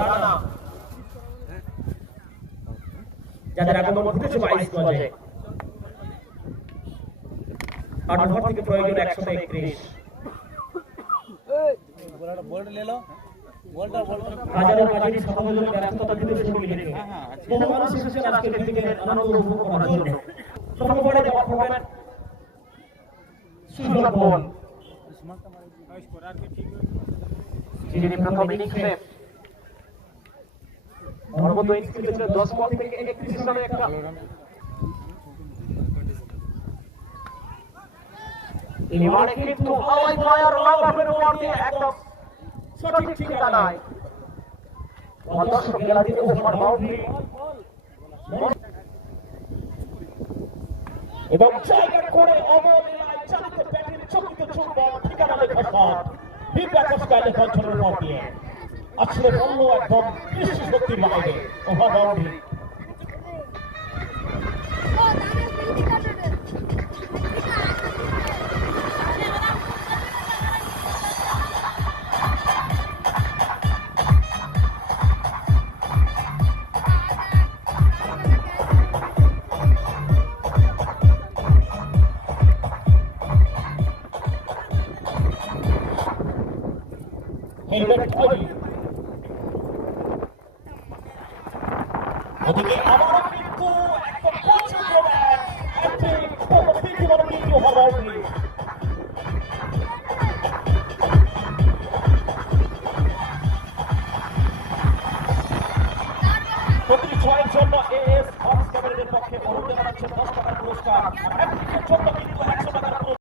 রানা যাদের আগমন ঘটেছে 22 গজে। 8 ওভার থেকে প্রয়োজন 131। হাজারের মাঝারি সমাবেশের ব্যস্ততা থেকে শুরু হয়েছে। বহু মানুষ এসেছেন আজকে ক্রিকেটের আনন্দ উপভোগ করার জন্য। প্রথম ওভারে জবাব করবেন সুজন বল। যিনি প্রথম ইনিংসে সর্বোচ্চ ইনিংস খেলেছিলেন 10 বল থেকে 31 রানে একটা এবারে কিন্তু হাওয়াই ফায়ার লাভের উপর দিয়ে একদম সঠিক ঠিকানায় দর্শক গ্যালারিতে ওভার বাউন্ডারি এবং জায়গা করে অবলীলায় চালিত ব্যাটিং চকিত ছোট ঠিকানা লেখা শট বিব্যাকস স্টাইলে কন্ট্রোলের উপর দিয়ে আসলে বলল একদম দৃষ্টি শক্তির বাইরে ওভার বাউন্ডারি। ওদিকে আবারও কিন্তু একটা পছন্দ ম্যাচ প্রতি 6 এর জন্য এএস হক্স ক্যামেরাদের পক্ষে অনুরোধ জানাচ্ছেন 10 টাকার পুরস্কার।